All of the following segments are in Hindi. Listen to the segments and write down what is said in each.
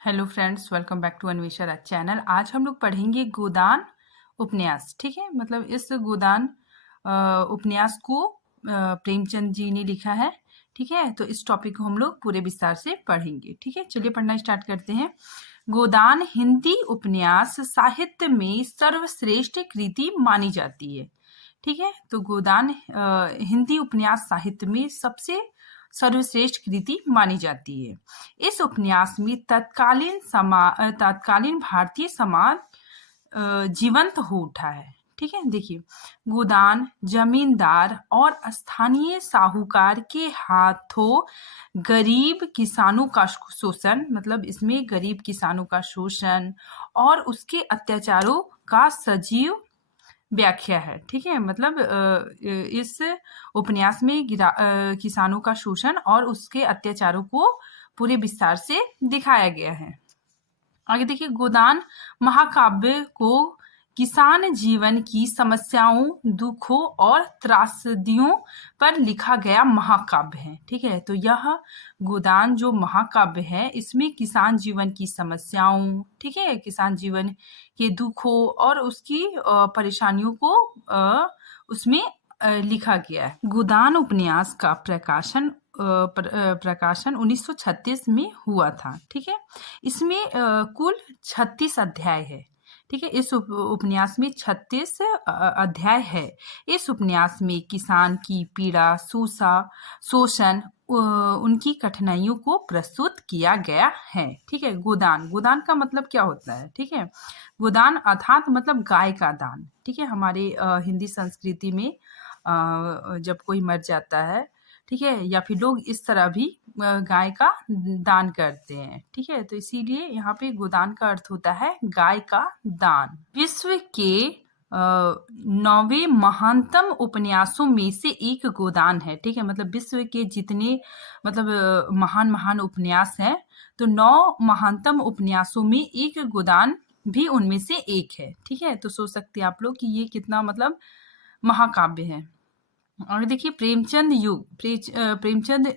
Hello friends, welcome back to Anvesha Raj channel. आज हम लोग पढ़ेंगे गोदान उपन्यास। ठीक है, मतलब इस गोदान उपन्यास को प्रेमचंद जी ने लिखा है। ठीक है, तो इस टॉपिक को हम लोग पूरे विस्तार से पढ़ेंगे। ठीक है, चलिए पढ़ना स्टार्ट करते हैं। गोदान हिंदी उपन्यास साहित्य में सर्वश्रेष्ठ कृति मानी जाती है। ठीक है, तो गोदान हिंदी उपन्यास साहित्य में सबसे सर्वश्रेष्ठ कृति मानी जाती है। इस उपन्यास में तत्कालीन भारतीय समाज जीवंत हो उठा है। ठीक है, देखिए, गोदान जमींदार और स्थानीय साहूकार के हाथों गरीब किसानों का शोषण, मतलब इसमें गरीब किसानों का शोषण और उसके अत्याचारों का सजीव व्याख्या है। ठीक है, मतलब इस उपन्यास में किसानों का शोषण और उसके अत्याचारों को पूरे विस्तार से दिखाया गया है। आगे देखिए, गोदान महाकाव्य को किसान जीवन की समस्याओं, दुखों और त्रासदियों पर लिखा गया महाकाव्य है। ठीक है, तो यह गोदान जो महाकाव्य है इसमें किसान जीवन की समस्याओं, ठीक है, किसान जीवन के दुखों और उसकी परेशानियों को उसमें लिखा गया है। गोदान उपन्यास का प्रकाशन 1936 में हुआ था। ठीक है, इसमें कुल 36 अध्याय है। ठीक है, इस उपन्यास में 36 अध्याय है। इस उपन्यास में किसान की पीड़ा, शोषण, उनकी कठिनाइयों को प्रस्तुत किया गया है। ठीक है, गोदान का मतलब क्या होता है? ठीक है, गोदान अर्थात मतलब गाय का दान। ठीक है, हमारे हिंदी संस्कृति में जब कोई मर जाता है, ठीक है, या फिर लोग इस तरह भी गाय का दान करते हैं। ठीक है, तो इसीलिए यहाँ पे गोदान का अर्थ होता है गाय का दान। विश्व के 9वें महानतम उपन्यासों में से एक गोदान है। ठीक है, मतलब विश्व के जितने मतलब महान उपन्यास हैं, तो 9 महानतम उपन्यासों में एक गोदान भी उनमें से एक है। ठीक है, तो सोच सकते हैं आप लोग कि ये कितना मतलब महाकाव्य है। और देखिए, प्रेमचंद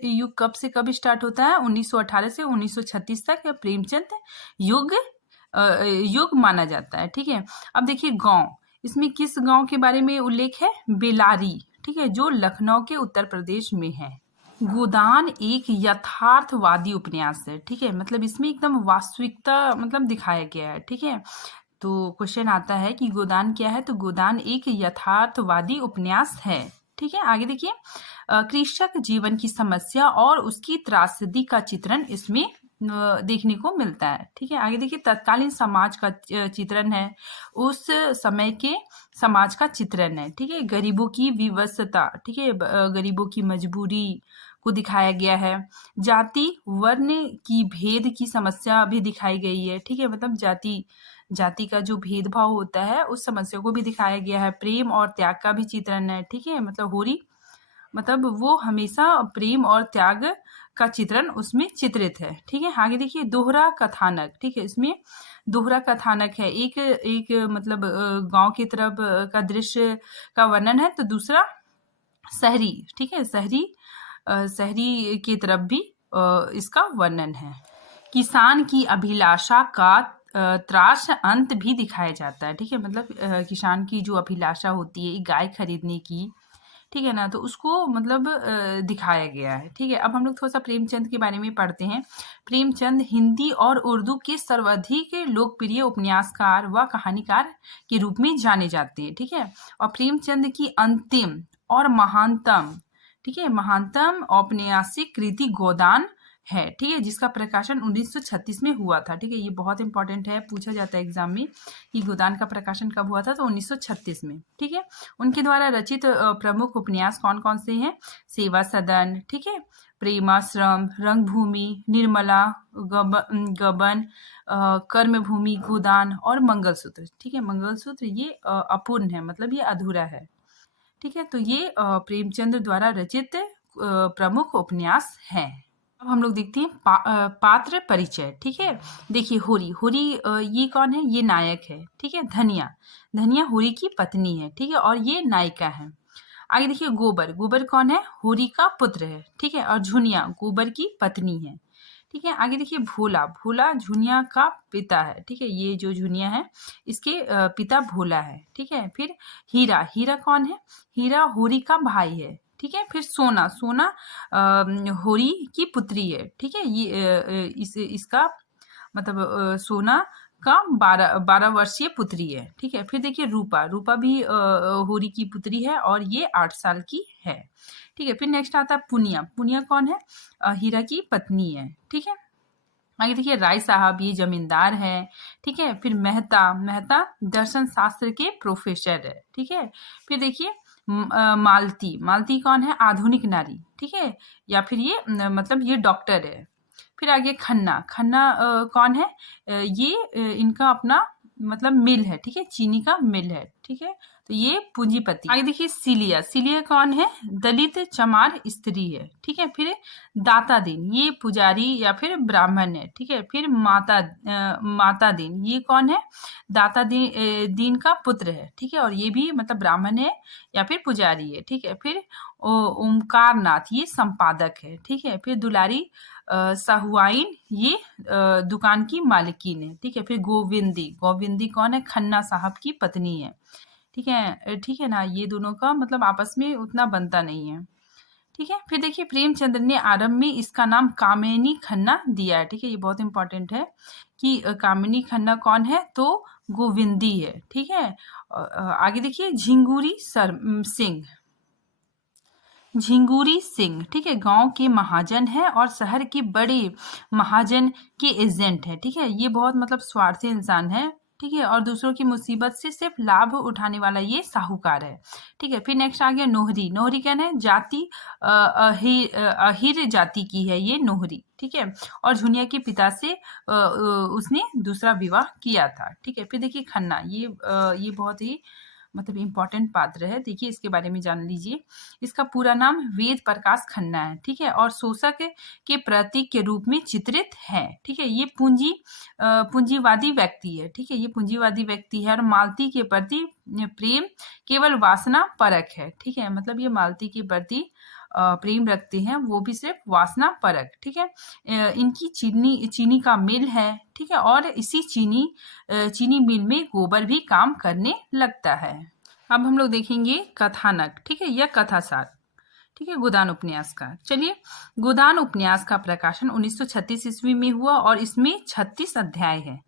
युग कब से कब स्टार्ट होता है? 1918 से 1936 तक प्रेमचंद युग माना जाता है। ठीक है, अब देखिए, गांव, इसमें किस गांव के बारे में उल्लेख है? बेलारी। ठीक है, जो लखनऊ के उत्तर प्रदेश में है। गोदान एक यथार्थवादी उपन्यास है। ठीक है, मतलब इसमें एकदम वास्तविकता मतलब दिखाया गया है। ठीक है, तो क्वेश्चन आता है कि गोदान क्या है? तो गोदान एक यथार्थवादी उपन्यास है। ठीक है, आगे देखिए, कृषक जीवन की समस्या और उसकी त्रासदी का चित्रण इसमें देखने को मिलता है। ठीक है, आगे देखिए, तत्कालीन समाज का चित्रण है, उस समय के समाज का चित्रण है। ठीक है, गरीबों की विवशता, ठीक है, गरीबों की मजबूरी को दिखाया गया है। जाति वर्ण की भेद की समस्या भी दिखाई गई है। ठीक है, मतलब जाति का जो भेदभाव होता है उस समस्या को भी दिखाया गया है। प्रेम और त्याग का भी चित्रण है। ठीक है, मतलब होरी, मतलब वो हमेशा प्रेम और त्याग का चित्रण उसमें चित्रित है। ठीक है, आगे देखिए, दोहरा कथानक। ठीक है, इसमें दोहरा कथानक है। एक मतलब गांव की तरफ का दृश्य का वर्णन है, तो दूसरा शहरी, ठीक है, शहरी की तरफ भी इसका वर्णन है। किसान की अभिलाषा का त्रास अंत भी दिखाया जाता है। ठीक है, मतलब किसान की जो अभिलाषा होती है गाय खरीदने की, ठीक है ना, तो उसको मतलब दिखाया गया है। ठीक है, अब हम लोग थोड़ा सा प्रेमचंद के बारे में पढ़ते हैं। प्रेमचंद हिंदी और उर्दू के सर्वाधिक लोकप्रिय उपन्यासकार व कहानीकार के रूप में जाने जाते हैं। ठीक है, और प्रेमचंद की अंतिम और महानतम, ठीक है, महानतम औपन्यासिक कृति गोदान है। ठीक है, जिसका प्रकाशन 1936 में हुआ था। ठीक है, ये बहुत इंपॉर्टेंट है, पूछा जाता है एग्जाम में कि गोदान का प्रकाशन कब हुआ था, तो 1936 में। ठीक है, उनके द्वारा रचित प्रमुख उपन्यास कौन कौन से हैं? सेवा सदन, ठीक है, प्रेमाश्रम, रंगभूमि, निर्मला, गबन, कर्मभूमि, गोदान और मंगलसूत्र। ठीक है, मंगलसूत्र ये अपूर्ण है, मतलब ये अधूरा है। ठीक है, तो ये प्रेमचंद द्वारा रचित प्रमुख उपन्यास है। अब हम लोग देखते हैं पात्र परिचय। ठीक है, देखिए, होरी ये कौन है? ये नायक है। ठीक है, धनिया होरी की पत्नी है। ठीक है, और ये नायिका है। आगे देखिए, गोबर कौन है? होरी का पुत्र है। ठीक है, और झुनिया गोबर की पत्नी है। ठीक है। आगे देखिए भोला, भोला झुनिया का पिता है। ठीक है, ये जो झुनिया है इसके पिता भोला है। ठीक है। फिर हीरा, हीरा कौन है? हीरा होरी का भाई है। ठीक है। फिर सोना, सोना होरी की पुत्री है। ठीक है, ये इसका मतलब सोना का 12 वर्षीय पुत्री है। ठीक है। फिर देखिए रूपा, रूपा भी होरी की पुत्री है और ये 8 साल की है। ठीक है। फिर नेक्स्ट आता है पुनिया, पुनिया कौन है? हीरा की पत्नी है। ठीक है। आगे देखिए राय साहब, ये जमींदार है। ठीक है। फिर मेहता, मेहता दर्शन शास्त्र के प्रोफेसर है। ठीक है। फिर देखिए मालती, मालती कौन है? आधुनिक नारी। ठीक है, या फिर ये मतलब ये डॉक्टर है। फिर आगे खन्ना, खन्ना कौन है? ये इनका अपना मतलब मिल है। ठीक है, चीनी का मिल है। ठीक है, तो ये पूंजीपति। आगे देखिए सिलिया, सिलिया कौन है? दलित चमार स्त्री है। ठीक है। फिर दाता दीन, ये पुजारी या फिर ब्राह्मण है। ठीक है। फिर माता दीन, ये कौन है? दाता दीन का पुत्र है। ठीक है, और ये भी मतलब ब्राह्मण है या फिर पुजारी है। ठीक है। फिर ओमकार नाथ, ये संपादक है। ठीक है। फिर दुलारी साहुआइन, ये दुकान की मालिकीन है। ठीक है। फिर गोविंदी, गोविंदी कौन है? खन्ना साहब की पत्नी है। ठीक है, ठीक है ना, ये दोनों का मतलब आपस में उतना बनता नहीं है। ठीक है। फिर देखिए प्रेमचंद्र ने आरंभ में इसका नाम कामिनी खन्ना दिया है। ठीक है, ये बहुत इंपॉर्टेंट है कि कामिनी खन्ना कौन है? तो गोविंदी है। ठीक है। आगे देखिए झिंगुरी सिंह, झिंगुरी सिंह, ठीक है, गांव के महाजन है और शहर के बड़े महाजन के एजेंट है। ठीक है, ये बहुत मतलब स्वार्थी इंसान है। ठीक है, और दूसरों की मुसीबत से सिर्फ लाभ उठाने वाला ये साहूकार है। ठीक है। फिर नेक्स्ट आ गया नोहरी, नोहरी क्या है? जाति अहिर जाति की है ये नोहरी। ठीक है, और झुनिया के पिता से उसने दूसरा विवाह किया था। ठीक है। फिर देखिए खन्ना, ये बहुत ही मतलब इम्पोर्टेंट पात्र है। देखिए इसके बारे में जान लीजिए। इसका पूरा नाम वेद प्रकाश खन्ना है। ठीक है, और शोषक के प्रतीक के रूप में चित्रित है। ठीक है, ये पूंजीवादी व्यक्ति है। ठीक है, ये पूंजीवादी व्यक्ति है और मालती के प्रति प्रेम केवल वासना परक है। ठीक है, मतलब ये मालती के प्रति प्रेम रखते हैं, वो भी सिर्फ वासना परक। ठीक है, इनकी चीनी का मिल है। ठीक है, और इसी चीनी मिल में गोबर भी काम करने लगता है। अब हम लोग देखेंगे कथानक, ठीक है, या कथासार। ठीक है, गोदान उपन्यास का। चलिए, गोदान उपन्यास का प्रकाशन 1936 ईस्वी में हुआ और इसमें 36 अध्याय है।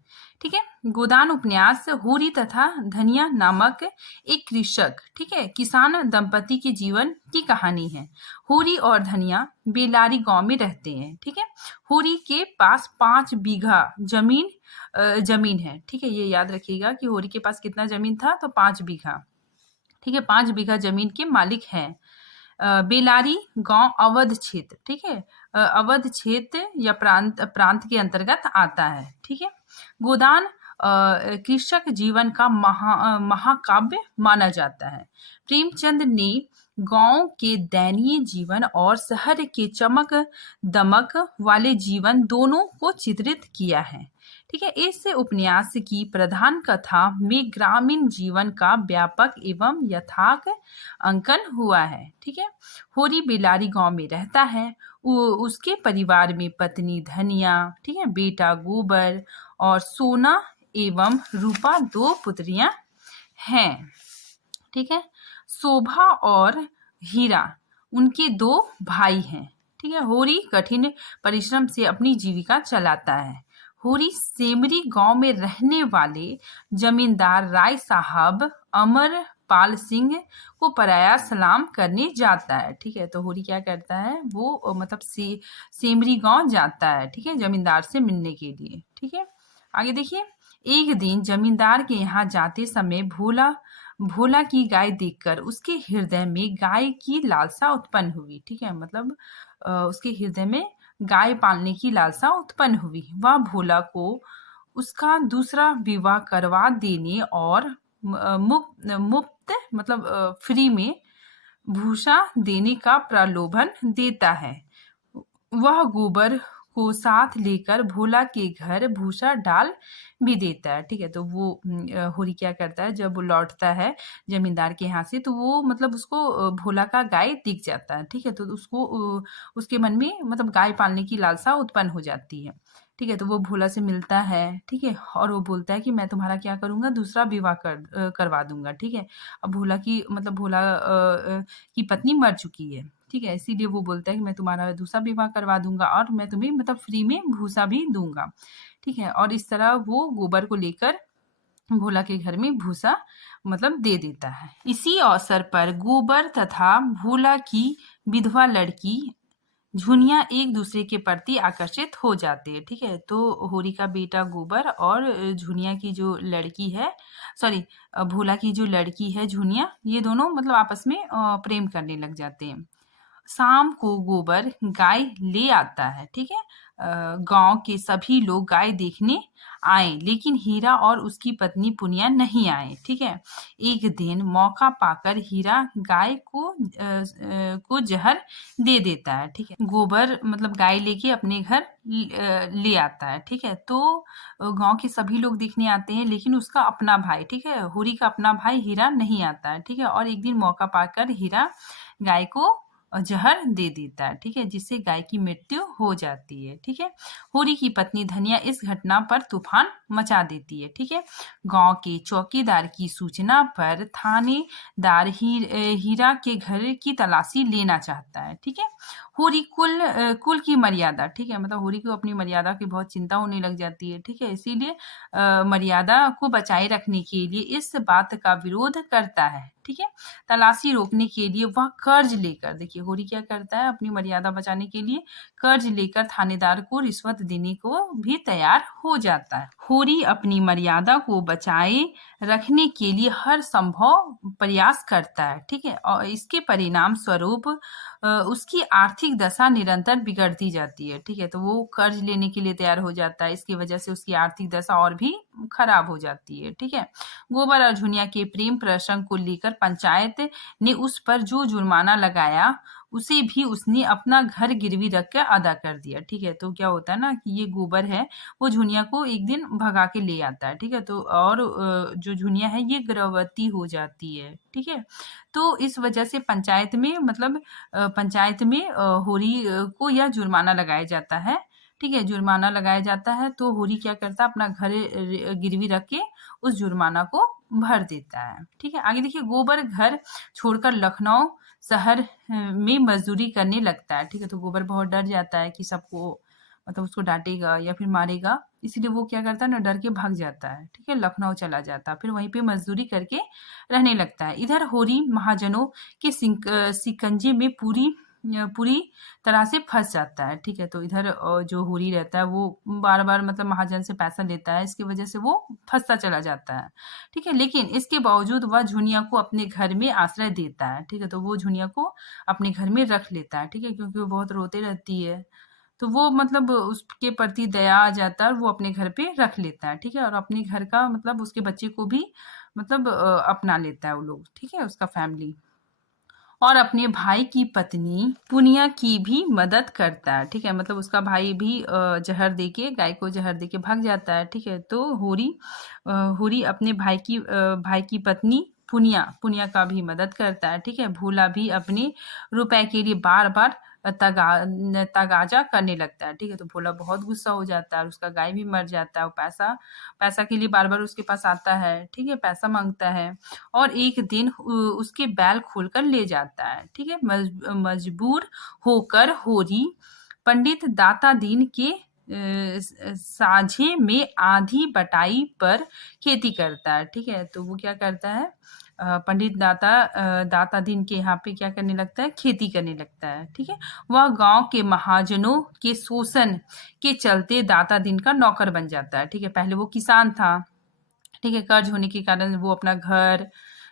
ठीक है, गोदान उपन्यास होरी तथा धनिया नामक एक कृषक, ठीक है, किसान दंपति के जीवन की कहानी है। होरी और धनिया बेलारी गांव में रहते हैं। ठीक है, होरी के पास 5 बीघा जमीन है। ठीक है, ये याद रखिएगा कि होरी के पास कितना जमीन था? तो 5 बीघा। ठीक है, 5 बीघा जमीन के मालिक हैं। बेलारी गांव अवध क्षेत्र, ठीक है, अवध क्षेत्र या प्रांत के अंतर्गत आता है। ठीक है, गोदान कृषक जीवन का महाकाव्य माना जाता है। प्रेमचंद ने गांव के दयनीय जीवन और शहर के चमक दमक वाले जीवन दोनों को चित्रित किया है। ठीक है, इस उपन्यास की प्रधान कथा में ग्रामीण जीवन का व्यापक एवं यथार्थ अंकन हुआ है। ठीक है, होरी बेलारी गांव में रहता है। उसके परिवार में पत्नी धनिया, ठीक है, बेटा गोबर और सोना एवं रूपा 2 पुत्रियां हैं। ठीक है, शोभा और हीरा उनके 2 भाई हैं। ठीक है, होरी कठिन परिश्रम से अपनी जीविका चलाता है। होरी सेमरी गांव में रहने वाले जमींदार राय साहब अमरपाल सिंह को पराया सलाम करने जाता है। ठीक है, तो होरी क्या करता है? वो मतलब सेमरी गांव जाता है। ठीक है, जमींदार से मिलने के लिए। ठीक है, आगे देखिए, एक दिन जमींदार के यहाँ जाते समय भोला की गाय देखकर उसके हृदय में गाय की लालसा उत्पन्न हुई। ठीक है, मतलब उसके हृदय में गाय पालने की लालसा उत्पन्न हुई। वह भोला को उसका दूसरा विवाह करवा देने और मुफ्त मतलब फ्री में भूसा देने का प्रलोभन देता है। वह गोबर को साथ लेकर भोला के घर भूसा डाल भी देता है। ठीक है, तो वो होरी क्या करता है, जब वो लौटता है जमींदार के यहाँ से, तो वो मतलब उसको भोला का गाय दिख जाता है। ठीक है, तो उसको उसके मन में मतलब गाय पालने की लालसा उत्पन्न हो जाती है। ठीक है, तो वो भोला से मिलता है। ठीक है, और वो बोलता है कि मैं तुम्हारा क्या करूंगा, दूसरा विवाह करवा दूंगा। ठीक है, अब भोला की मतलब भोला की पत्नी मर चुकी है। ठीक है, इसीलिए वो बोलता है कि मैं तुम्हारा दूसरा विवाह करवा दूंगा और मैं तुम्हें मतलब फ्री में भूसा भी दूंगा। ठीक है, और इस तरह वो गोबर को लेकर भोला के घर में भूसा मतलब दे देता है। इसी अवसर पर गोबर तथा भोला की विधवा लड़की झुनिया एक दूसरे के प्रति आकर्षित हो जाते हैं। ठीक है, तो होरी का बेटा गोबर और झुनिया की जो लड़की है, सॉरी, भोला की जो लड़की है झुनिया, ये दोनों मतलब आपस में प्रेम करने लग जाते हैं। शाम को गोबर गाय ले आता है। ठीक है, गांव के सभी लोग गाय देखने आए, लेकिन हीरा और उसकी पत्नी पुनिया नहीं आए। ठीक है, एक दिन मौका पाकर हीरा गाय को जहर दे देता है। ठीक है, गोबर मतलब गाय लेके अपने घर ले आता है। ठीक है, तो गांव के सभी लोग देखने आते हैं, लेकिन उसका अपना भाई, ठीक है, होरी का अपना भाई हीरा नहीं आता है। ठीक है, और एक दिन मौका पाकर हीरा गाय को जहर दे देता है। ठीक है, जिससे गाय की मृत्यु हो जाती है। ठीक है, होरी की पत्नी धनिया इस घटना पर तूफान मचा देती है। ठीक है, गांव के चौकीदार की सूचना पर थानेदार हीरा के घर की तलाशी लेना चाहता है। ठीक है, होरी कुल की मर्यादा, ठीक है, मतलब होरी को अपनी मर्यादा की बहुत चिंता होने लग जाती है। ठीक है, इसीलिए मर्यादा को बचाए रखने के लिए इस बात का विरोध करता है। ठीक है, तलाशी रोकने के लिए वह कर्ज लेकर, देखिए होरी क्या करता है, अपनी मर्यादा बचाने के लिए कर्ज लेकर थानेदार को रिश्वत देने को भी तैयार हो जाता है। होरी अपनी मर्यादा को बचाए रखने के लिए हर संभव प्रयास करता है। ठीक है, और इसके परिणाम स्वरूप उसकी आर्थिक दशा निरंतर बिगड़ती जाती है। ठीक है, तो वो कर्ज लेने के लिए तैयार हो जाता है, इसकी वजह से उसकी आर्थिक दशा और भी खराब हो जाती है। ठीक है, गोबर और झुनिया के प्रेम प्रसंग को लेकर पंचायत ने उस पर जो जुर्माना लगाया, उसे भी उसने अपना घर गिरवी रख कर अदा कर दिया। ठीक है, तो क्या होता है ना कि ये गोबर है, वो झुनिया को एक दिन भगा के ले आता है। ठीक है, तो और जो झुनिया है ये गर्भवती हो जाती है। ठीक है, तो इस वजह से पंचायत में मतलब पंचायत में होरी को यह जुर्माना लगाया जाता है। ठीक है, जुर्माना लगाया जाता है, तो होरी क्या करता है, अपना घर गिरवी रख के उस जुर्माना को भर देता है। ठीक है, आगे देखिए, गोबर घर छोड़कर लखनऊ शहर में मजदूरी करने लगता है। ठीक है, तो गोबर बहुत डर जाता है कि सबको मतलब उसको डांटेगा या फिर मारेगा, इसीलिए वो क्या करता है ना, डर के भाग जाता है। ठीक है, लखनऊ चला जाता है, फिर वहीं पे मजदूरी करके रहने लगता है। इधर होरी महाजनों के शिकंजे में पूरी तरह से फंस जाता है। ठीक है, तो इधर जो होरी रहता है वो बार बार मतलब महाजन से पैसा लेता है, इसकी वजह से वो फंसता चला जाता है। ठीक है, लेकिन इसके बावजूद वह झुनिया को अपने घर में आश्रय देता है। ठीक है, तो वो झुनिया को अपने घर में रख लेता है। ठीक है, क्योंकि वो बहुत रोते रहती है, तो वो मतलब उसके प्रति दया आ जाता है और वो अपने घर पे रख लेता है। ठीक है, और अपने घर का मतलब उसके बच्चे को भी मतलब अपना लेता है वो लोग। ठीक है, उसका फैमिली, और अपने भाई की पत्नी पुनिया की भी मदद करता है। ठीक है, मतलब उसका भाई भी जहर देके, गाय को जहर देके भाग जाता है। ठीक है, तो होरी अपने भाई की पत्नी पुनिया का भी मदद करता है। ठीक है, भोला भी अपने रुपए के लिए बार बार तगाजा करने लगता है। ठीक है, तो भोला बहुत गुस्सा हो जाता है और उसका गाय भी मर जाता है। वो पैसा के लिए बार बार उसके पास आता है। ठीक है, पैसा मांगता है, और एक दिन उसके बैल खोलकर ले जाता है। ठीक है, मजबूर होकर होरी पंडित दाता दीन के साझे में आधी बटाई पर खेती करता है। ठीक है, तो वो क्या करता है, पंडित दाता दीन के यहाँ पे क्या करने लगता है, खेती करने लगता है। ठीक है, वह गांव के महाजनों के शोषण के चलते दाता दीन का नौकर बन जाता है। ठीक है, पहले वो किसान था। ठीक है, कर्ज होने के कारण वो अपना घर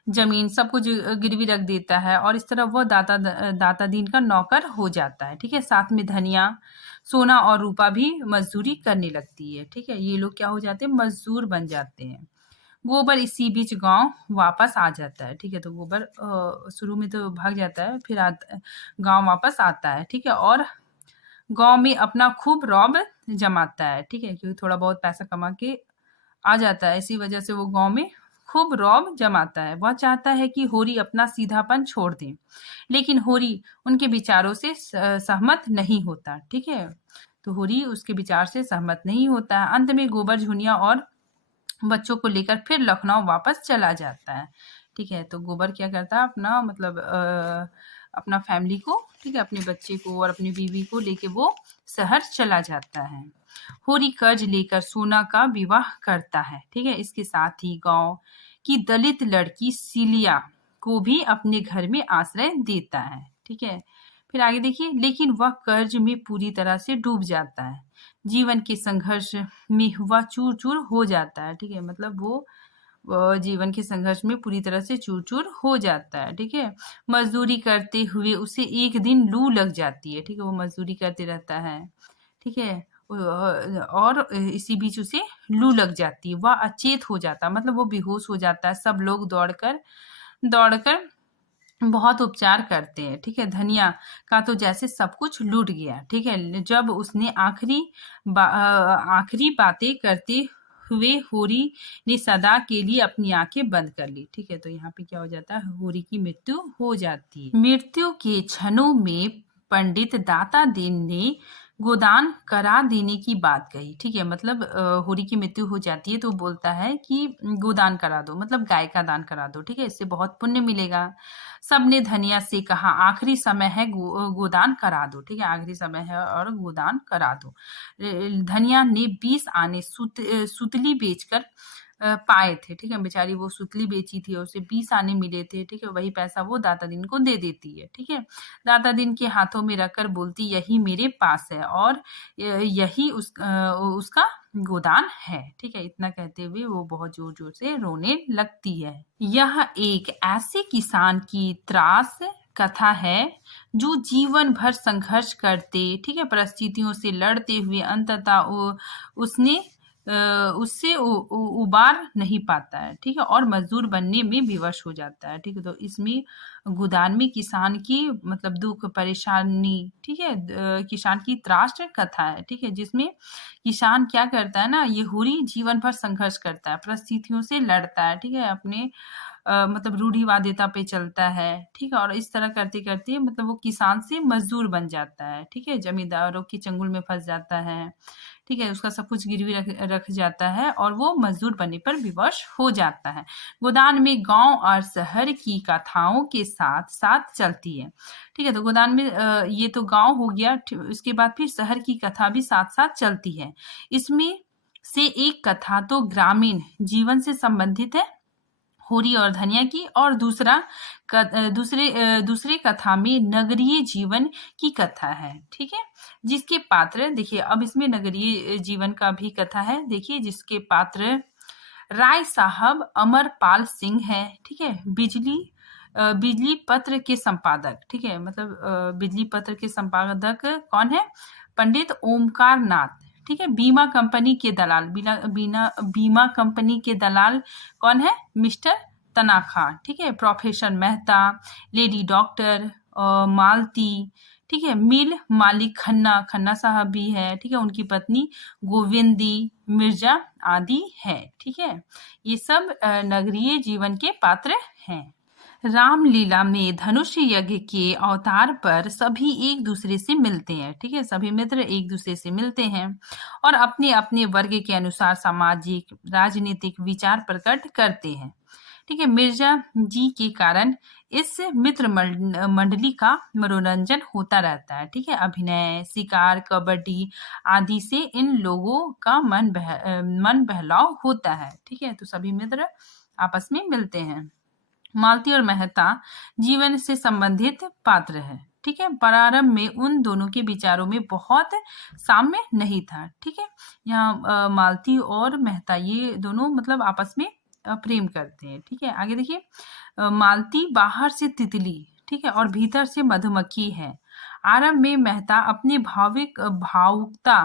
जमीन सब कुछ गिरवी रख देता है, और इस तरह वो दाता दीन का नौकर हो जाता है। ठीक है, साथ में धनिया, सोना और रूपा भी मजदूरी करने लगती है। ठीक है, ये लोग क्या हो जाते हैं, मजदूर बन जाते हैं। गोबर इसी बीच गांव वापस आ जाता है। ठीक है, तो गोबर शुरू में तो भाग जाता है, फिर गांव वापस आता है। ठीक है, और गांव में अपना खूब रौब जमाता है, ठीक है, क्योंकि थोड़ा बहुत पैसा कमा के आ जाता है, इसी वजह से वो गांव में खूब रौब जमाता है। वह चाहता है कि होरी अपना सीधापन छोड़ दे, लेकिन होरी उनके विचारों से सहमत नहीं होता, ठीक है। तो होरी उसके विचार से सहमत नहीं होता है। अंत में गोबर झुनिया और बच्चों को लेकर फिर लखनऊ वापस चला जाता है, ठीक है। तो गोबर क्या करता है, अपना मतलब अपना फैमिली को, ठीक है, अपने बच्चे को और अपनी बीवी को लेके वो शहर चला जाता है। होरी कर्ज लेकर सोना का विवाह करता है, ठीक है। इसके साथ ही गांव की दलित लड़की सीलिया को भी अपने घर में आश्रय देता है, ठीक है। फिर आगे देखिए, लेकिन वह कर्ज में पूरी तरह से डूब जाता है। जीवन के संघर्ष में वह चूर चूर हो जाता है, ठीक है, मतलब वो जीवन के संघर्ष में पूरी तरह से चूर चूर हो जाता है, ठीक है। मजदूरी करते हुए उसे एक दिन लू लग जाती है, ठीक है, वो मजदूरी करते रहता है, ठीक है। और इसी बीच उसे लू लग जाती है, वह अचेत हो जाता है, मतलब वो बेहोश हो जाता है। सब लोग दौड़कर दौड़कर बहुत उपचार करते हैं, ठीक है। धनिया का तो जैसे सब कुछ लूट गया, ठीक है। जब उसने आखिरी बातें करते हुए होरी ने सदा के लिए अपनी आंखें बंद कर ली, ठीक है। तो यहाँ पे क्या हो जाता है, होरी की मृत्यु हो जाती है। मृत्यु के क्षणों में पंडित दाता दीन ने गोदान करा देने की बात कही, ठीक है। मतलब होरी की मृत्यु हो जाती है तो बोलता है कि गोदान करा दो, मतलब गाय का दान करा दो, ठीक है, इससे बहुत पुण्य मिलेगा। सबने धनिया से कहा आखिरी समय है, गोदान करा दो, ठीक है, आखिरी समय है और गोदान करा दो। धनिया ने 20 आने सुतली बेचकर पाए थे, ठीक है, बेचारी वो सुतली बेची थी और उसे 20 आने मिले थे, ठीक है। वही पैसा वो दाता दिन को दे देती है, ठीक है। दाता दिन के हाथों में रखकर बोलती यही मेरे पास है और यही उसका गोदान है, ठीक है। इतना कहते हुए वो बहुत जोर जोर से रोने लगती है। यह एक ऐसे किसान की त्रास कथा है जो जीवन भर संघर्ष करते, ठीक है, परिस्थितियों से लड़ते हुए अंततः उसने उससे उबार नहीं पाता है, ठीक है, और मजदूर बनने में विवश हो जाता है, ठीक है। तो इसमें गोदान में किसान की मतलब दुख परेशानी, ठीक है, किसान की त्रास कथा है, ठीक है, जिसमें किसान क्या करता है ना, ये होरी जीवन भर संघर्ष करता है, परिस्थितियों से लड़ता है, ठीक है, अपने मतलब रूढ़िवादिता पे चलता है, ठीक है, और इस तरह करते करते मतलब वो किसान से मजदूर बन जाता है, ठीक है, जमींदारों के चंगुल में फंस जाता है, ठीक है, उसका सब कुछ गिरवी रख जाता है और वो मजदूर बनने पर विवश हो जाता है। गोदान में गांव और शहर की कथाओं के साथ साथ चलती है, ठीक है। तो गोदान में ये तो गांव हो गया, इसके बाद फिर शहर की कथा भी साथ साथ चलती है। इसमें से एक कथा तो ग्रामीण जीवन से संबंधित है, होरी और धनिया की, और दूसरे कथा में नगरीय जीवन की कथा है, ठीक है, जिसके पात्र देखिए, अब इसमें नगरीय जीवन का भी कथा है, देखिए, जिसके पात्र राय साहब अमरपाल सिंह है, ठीक है, बिजली पत्र के संपादक, ठीक है, मतलब बिजली पत्र के संपादक कौन है, पंडित ओमकार नाथ, ठीक है। बीमा कंपनी के दलाल, बीमा कंपनी के दलाल कौन है, मिस्टर तनाखा, ठीक है। प्रोफेसर मेहता, लेडी डॉक्टर मालती, ठीक है। मिल मालिक खन्ना साहब भी है, ठीक है, उनकी पत्नी गोविंदी मिर्जा आदि है, ठीक है। ये सब नगरीय जीवन के पात्र हैं। रामलीला में धनुष यज्ञ के अवतार पर सभी एक दूसरे से मिलते हैं, ठीक है, सभी मित्र एक दूसरे से मिलते हैं और अपने अपने वर्ग के अनुसार सामाजिक राजनीतिक विचार प्रकट करते हैं, ठीक है। मिर्जा जी के कारण इस मित्र मंडली का मनोरंजन होता रहता है, ठीक है। अभिनय, शिकार, कबड्डी आदि से इन लोगों का मन बहलाव होता है, ठीक है। तो सभी मित्र आपस में मिलते हैं। मालती और मेहता जीवन से संबंधित पात्र है, ठीक है। प्रारंभ में उन दोनों के विचारों में बहुत साम्य नहीं था, ठीक है। यहाँ मालती और मेहता ये दोनों मतलब आपस में प्रेम करते हैं, ठीक है। आगे देखिए, मालती बाहर से तितली, ठीक है, और भीतर से मधुमक्खी है। आरंभ में मेहता अपने भावुकता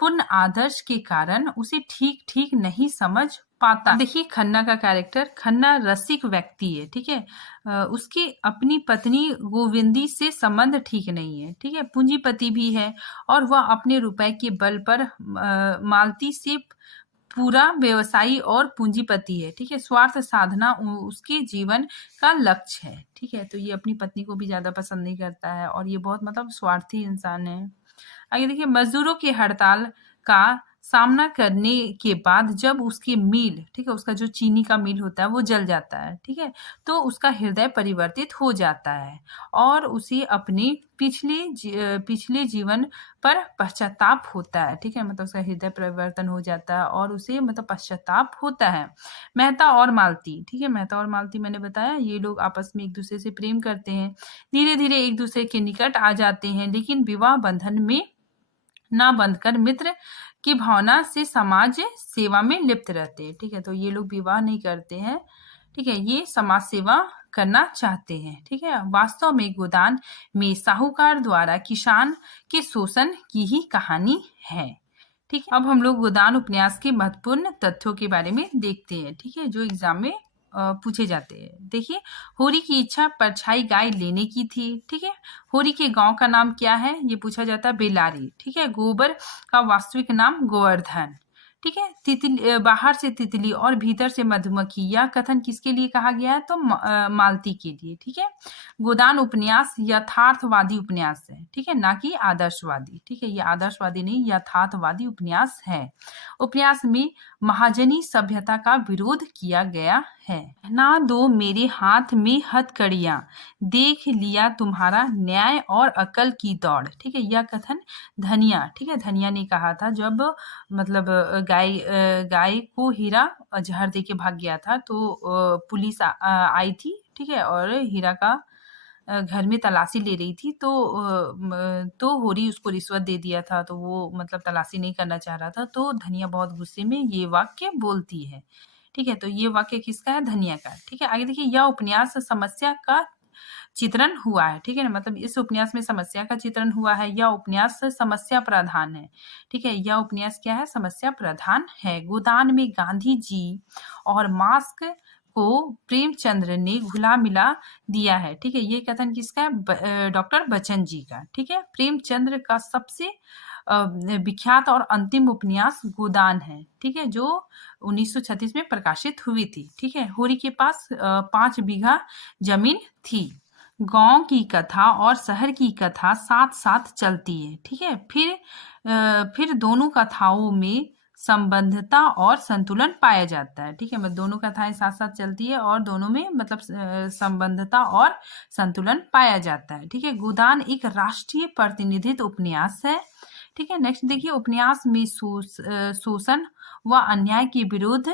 पूर्ण आदर्श के कारण उसे ठीक नहीं समझ पाता। देखिए खन्ना का कैरेक्टर, खन्ना रसिक व्यक्ति है, ठीक है। उसकी अपनी पत्नी गोविंदी से संबंध ठीक नहीं है, ठीक है। पूंजीपति भी है और वह अपने रुपए के बल पर मालती से पूरा व्यवसायी और पूंजीपति है, ठीक है। स्वार्थ साधना उसके जीवन का लक्ष्य है, ठीक है। तो ये अपनी पत्नी को भी ज्यादा पसंद नहीं करता है और ये बहुत मतलब स्वार्थी इंसान है। आगे देखिए, मजदूरों की हड़ताल का सामना करने के बाद जब उसकी मिल, ठीक है, उसका जो चीनी का मिल होता है वो जल जाता है, ठीक है, तो उसका हृदय परिवर्तित हो जाता है और उसे अपने पिछले जीवन पर पश्चाताप होता है, ठीक है। मतलब उसका हृदय परिवर्तन हो जाता है और उसे मतलब पश्चाताप होता है। मेहता और मालती, ठीक है, मेहता और मालती मैंने बताया ये लोग आपस में एक दूसरे से प्रेम करते हैं, धीरे धीरे एक दूसरे के निकट आ जाते हैं, लेकिन विवाह बंधन में ना बंधकर मित्र की भावना से समाज सेवा में लिप्त रहते हैं, ठीक है। तो ये लोग विवाह नहीं करते हैं, ठीक है, ये समाज सेवा करना चाहते हैं, ठीक है। वास्तव में गोदान में साहूकार द्वारा किसान के शोषण की ही कहानी है, ठीक है। अब हम लोग गोदान उपन्यास के महत्वपूर्ण तथ्यों के बारे में देखते हैं, ठीक है, जो एग्जाम में पूछे जाते हैं। देखिए, होरी की इच्छा परछाई गाय लेने की थी, ठीक है। होरी के गांव का नाम क्या है, ये पूछा जाता है, बेलारी, ठीक है। गोबर का वास्तविक नाम गोवर्धन, ठीक है। तितली, बाहर से तितली और भीतर से मधुमक्खी, यह कथन किसके लिए कहा गया है, तो मालती के लिए, ठीक है। गोदान उपन्यास यथार्थवादी उपन्यास है, ठीक है, ना कि आदर्शवादी, ठीक है। ये आदर्शवादी नहीं, यथार्थवादी उपन्यास है। उपन्यास में महाजनी सभ्यता का विरोध किया गया है। ना दो मेरे हाथ में हथकड़ियां, देख लिया तुम्हारा न्याय और अकल की दौड़, ठीक है। यह कथन धनिया, ठीक है, धनिया ने कहा था जब मतलब गाय को हीरा जहर दे के भाग गया था, तो पुलिस आई थी, ठीक है, और हीरा का घर में तलाशी ले रही थी, तो होरी उसको रिश्वत दे दिया था, तो वो मतलब तलाशी नहीं करना चाह रहा था, तो धनिया बहुत गुस्से में ये वाक्य बोलती है, ठीक है। तो ये वाक्य किसका है, धनिया का, ठीक है। आगे देखिए, यह उपन्यास समस्या का चित्रण हुआ है, ठीक है ना, मतलब इस उपन्यास में समस्या का चित्रण हुआ है। यह उपन्यास समस्या प्रधान है, ठीक है। यह उपन्यास क्या है, समस्या प्रधान है। गोदान में गांधी जी और मास्क को प्रेमचंद्र ने घुला मिला दिया है, ठीक है। ये कथन किसका है, डॉक्टर बच्चन जी का, ठीक है। प्रेमचंद्र का सबसे विख्यात और अंतिम उपन्यास गोदान है, ठीक है, जो 1936 में प्रकाशित हुई थी, ठीक है। होरी के पास 5 बीघा जमीन थी। गांव की कथा और शहर की कथा साथ साथ चलती है, ठीक है। फिर दोनों कथाओं में संबंधता और संतुलन पाया जाता है, ठीक है। मतलब दोनों कथाएं साथ साथ चलती है और दोनों में मतलब संबंधता और संतुलन पाया जाता है, ठीक है। गोदान एक राष्ट्रीय प्रतिनिधित्व उपन्यास है, ठीक है। नेक्स्ट देखिए, उपन्यास में शोषण व अन्याय के विरुद्ध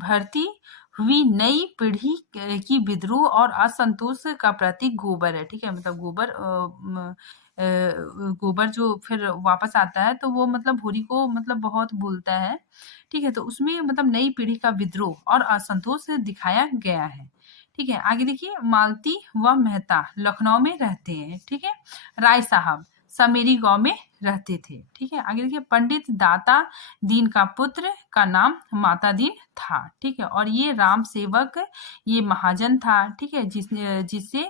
भर्ती हुई नई पीढ़ी की विद्रोह और असंतोष का प्रतीक गोबर है, ठीक है। मतलब गोबर जो फिर वापस आता है तो वो मतलब होरी को मतलब बहुत बोलता है, ठीक है। तो उसमें मतलब नई पीढ़ी का विद्रोह और असंतोष दिखाया गया है, ठीक है। आगे देखिए, मालती व मेहता लखनऊ में रहते हैं, ठीक है। राय साहब समेरी गांव में रहते थे, ठीक है। आगे देखिए, पंडित दाता दीन का पुत्र का नाम माता दीन था, ठीक है। और ये राम सेवक, ये महाजन था, ठीक है, जिससे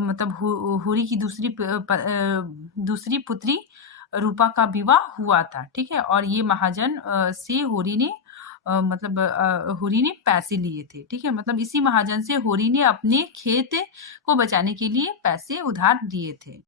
मतलब होरी की दूसरी पुत्री रूपा का विवाह हुआ था, ठीक है। और ये महाजन से होरी ने होरी ने पैसे लिए थे, ठीक है। मतलब इसी महाजन से होरी ने अपने खेत को बचाने के लिए पैसे उधार दिए थे।